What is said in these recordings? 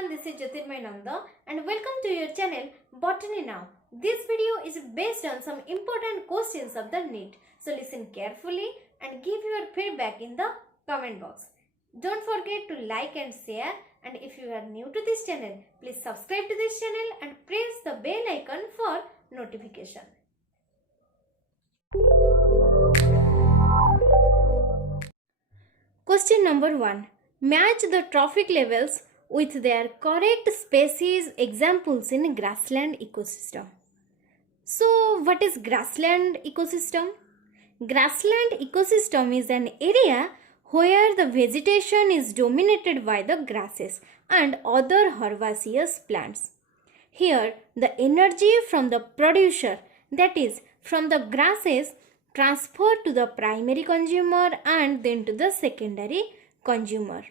everyone, this is Jyotirmay Nanda and welcome to your channel Botany Now. This video is based on some important questions of the NEET. So listen carefully and give your feedback in the comment box. Don't forget to like and share, and if you are new to this channel, please subscribe to this channel and press the bell icon for notification. Question number 1. Match the trophic levels with their correct species examples in grassland ecosystem. So, what is grassland ecosystem? Grassland ecosystem is an area where the vegetation is dominated by the grasses and other herbaceous plants. Here, the energy from the producer, that is, from the grasses, transferred to the primary consumer and then to the secondary consumer.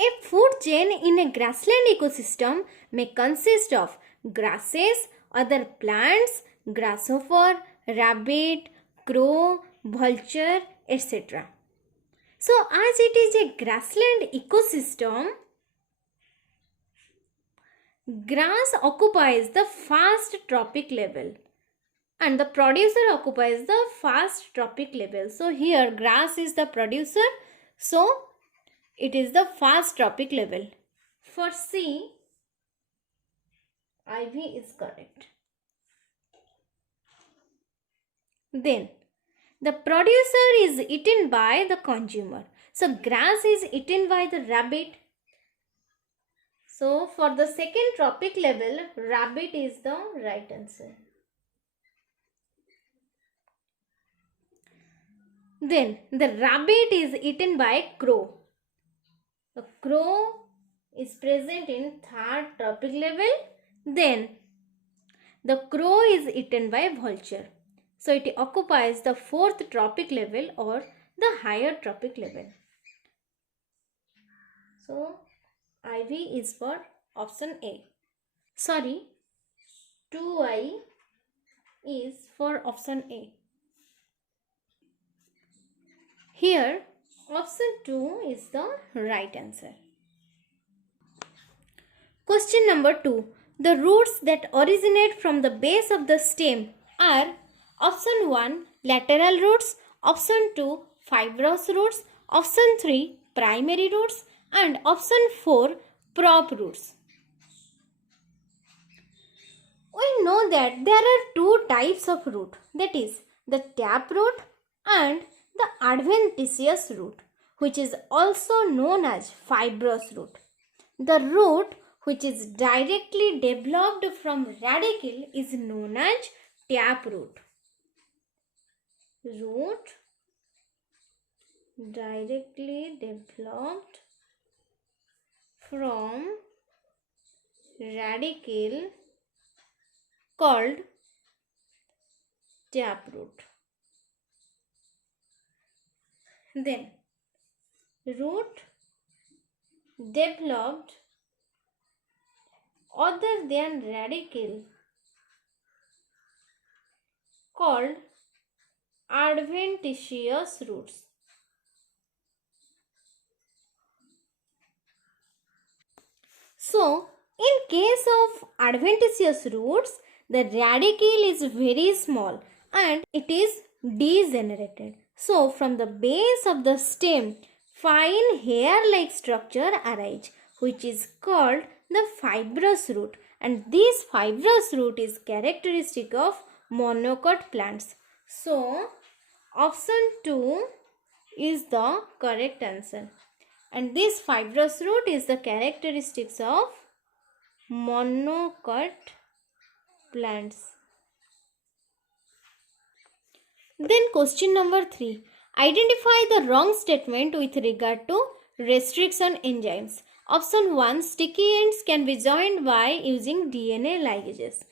A food chain in a grassland ecosystem may consist of grasses, other plants, grasshopper, rabbit, crow, vulture, etc. So, as it is a grassland ecosystem, grass occupies the first trophic level and the producer occupies the first trophic level. So, here grass is the producer, so it is the first trophic level. For C, IV is correct. Then, the producer is eaten by the consumer. So, grass is eaten by the rabbit. So, for the second trophic level, rabbit is the right answer. Then, the rabbit is eaten by crow. The crow is present in third trophic level. Then, the crow is eaten by vulture. So, it occupies the fourth trophic level or the higher trophic level. So, IV is for option A. Sorry, 2I is for option A. Here, option 2 is the right answer. Question number 2. The roots that originate from the base of the stem are option 1 lateral roots, option 2 fibrous roots, option 3 primary roots, and option 4 prop roots. We know that there are two types of root, that is the tap root and the adventitious root, which is also known as fibrous root. The root which is directly developed from radicle is known as tap root. Root directly developed from radicle called tap root. Then, root developed other than radicle called adventitious roots. So, in case of adventitious roots, the radicle is very small and it is degenerated. So, from the base of the stem, fine hair-like structure arise, which is called the fibrous root, and this fibrous root is characteristic of monocot plants. So, option 2 is the correct answer, and this fibrous root is the characteristics of monocot plants. Then question number 3. Identify the wrong statement with regard to restriction enzymes. Option 1. Sticky ends can be joined by using DNA ligases.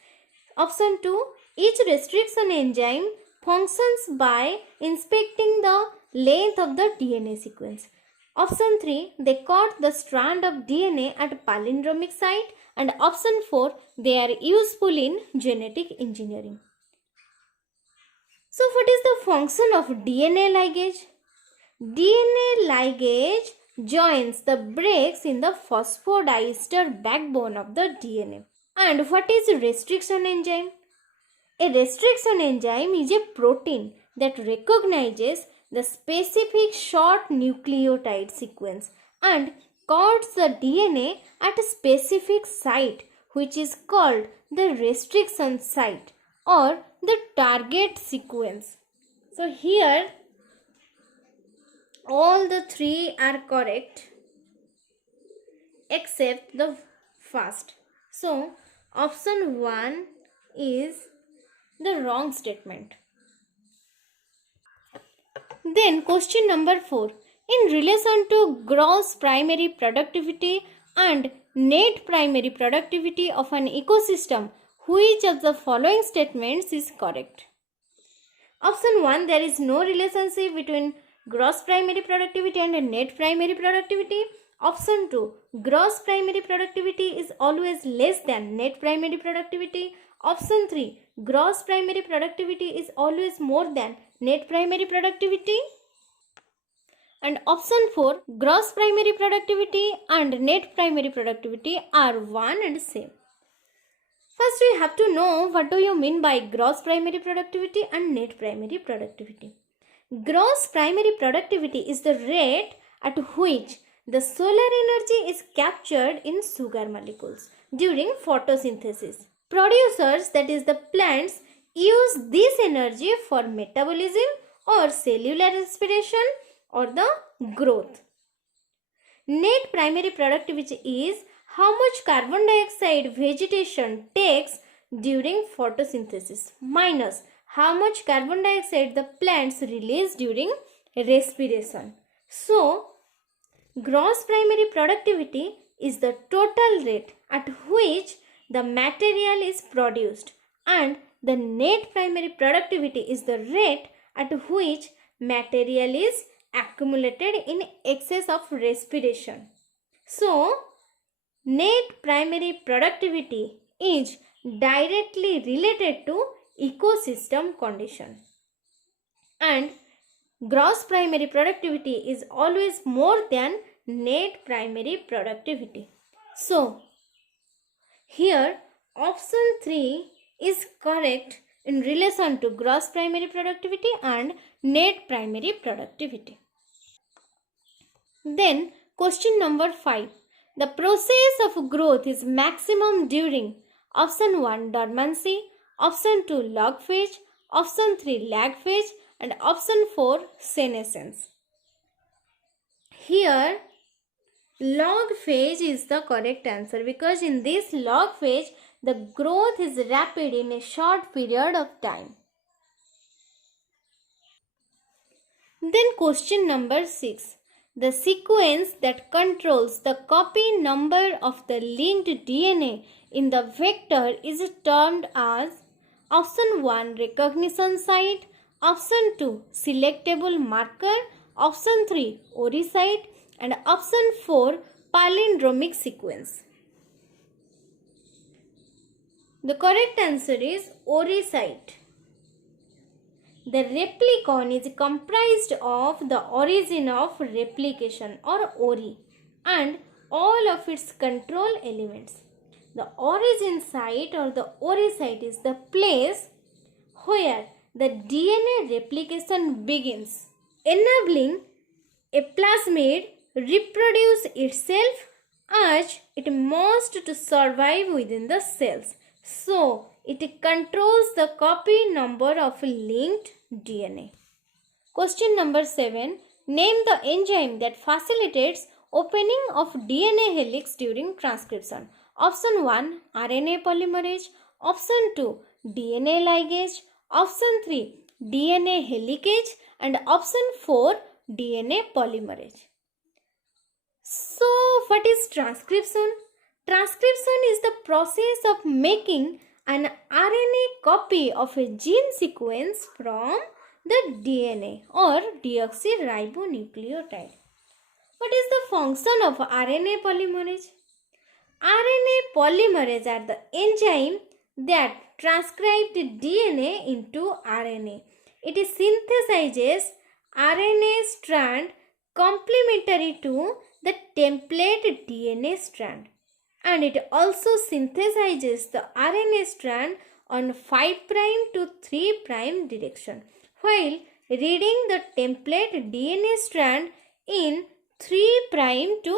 Option 2. Each restriction enzyme functions by inspecting the length of the DNA sequence. Option 3. They cut the strand of DNA at palindromic site. And option 4. They are useful in genetic engineering. So, what is the function of DNA ligase? DNA ligase joins the breaks in the phosphodiester backbone of the DNA. And what is a restriction enzyme? A restriction enzyme is a protein that recognizes the specific short nucleotide sequence and coats the DNA at a specific site, which is called the restriction site or the target sequence. So here all the three are correct except the first. So option 1 is the wrong statement. Then question number 4. In relation to gross primary productivity and net primary productivity of an ecosystem, which of the following statements is correct? Option 1, there is no relationship between gross primary productivity and net primary productivity. Option 2, gross primary productivity is always less than net primary productivity. Option 3, gross primary productivity is always more than net primary productivity. And option 4, gross primary productivity and net primary productivity are one and same. First, we have to know what do you mean by gross primary productivity and net primary productivity. Gross primary productivity is the rate at which the solar energy is captured in sugar molecules during photosynthesis. Producers, that is the plants, use this energy for metabolism or cellular respiration or the growth. Net primary productivity is how much carbon dioxide vegetation takes during photosynthesis minus how much carbon dioxide the plants release during respiration. So, gross primary productivity is the total rate at which the material is produced, and the net primary productivity is the rate at which material is accumulated in excess of respiration. So, net primary productivity is directly related to ecosystem condition, and gross primary productivity is always more than net primary productivity. So, here option 3 is correct in relation to gross primary productivity and net primary productivity. Then question number 5. The process of growth is maximum during option 1 dormancy, option 2 log phase, option 3 lag phase, and option 4 senescence. Here log phase is the correct answer because in this log phase the growth is rapid in a short period of time. Then question number 6. The sequence that controls the copy number of the linked DNA in the vector is termed as option 1 recognition site, option 2 selectable marker, option 3 ORI site, and option 4 palindromic sequence. The correct answer is ORI site. The replicon is comprised of the origin of replication or ORI and all of its control elements. The origin site or the ORI site is the place where the DNA replication begins, enabling a plasmid reproduce itself as it must to survive within the cells. So, it controls the copy number of linked DNA. Question number 7. Name the enzyme that facilitates opening of DNA helix during transcription. Option 1 RNA polymerase, option 2 DNA ligase, option 3 DNA helicase, and option 4 DNA polymerase. So, what is transcription? Transcription is the process of making an RNA copy of a gene sequence from the DNA or deoxyribonucleotide. What is the function of RNA polymerase? RNA polymerase are the enzyme that transcribe the DNA into RNA. It synthesizes RNA strand complementary to the template DNA strand, and it also synthesizes the RNA strand on 5' to 3' direction, while reading the template DNA strand in 3' to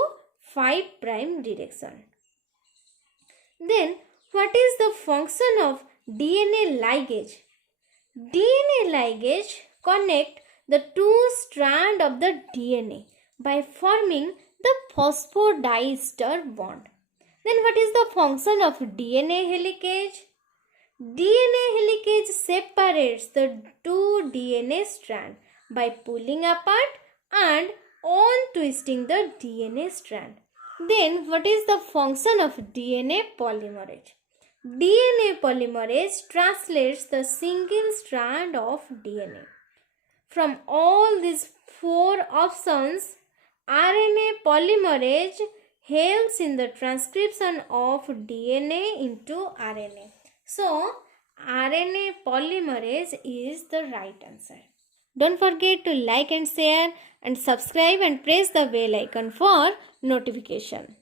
5' direction. Then, what is the function of DNA ligase? DNA ligase connect the two strands of the DNA by forming the phosphodiester bond. Then what is the function of DNA helicase? DNA helicase separates the two DNA strands by pulling apart and untwisting the DNA strand. Then what is the function of DNA polymerase? DNA polymerase translates the single strand of DNA. From all these four options, RNA polymerase helps in the transcription of DNA into RNA. So, RNA polymerase is the right answer. Don't forget to like and share and subscribe and press the bell icon for notification.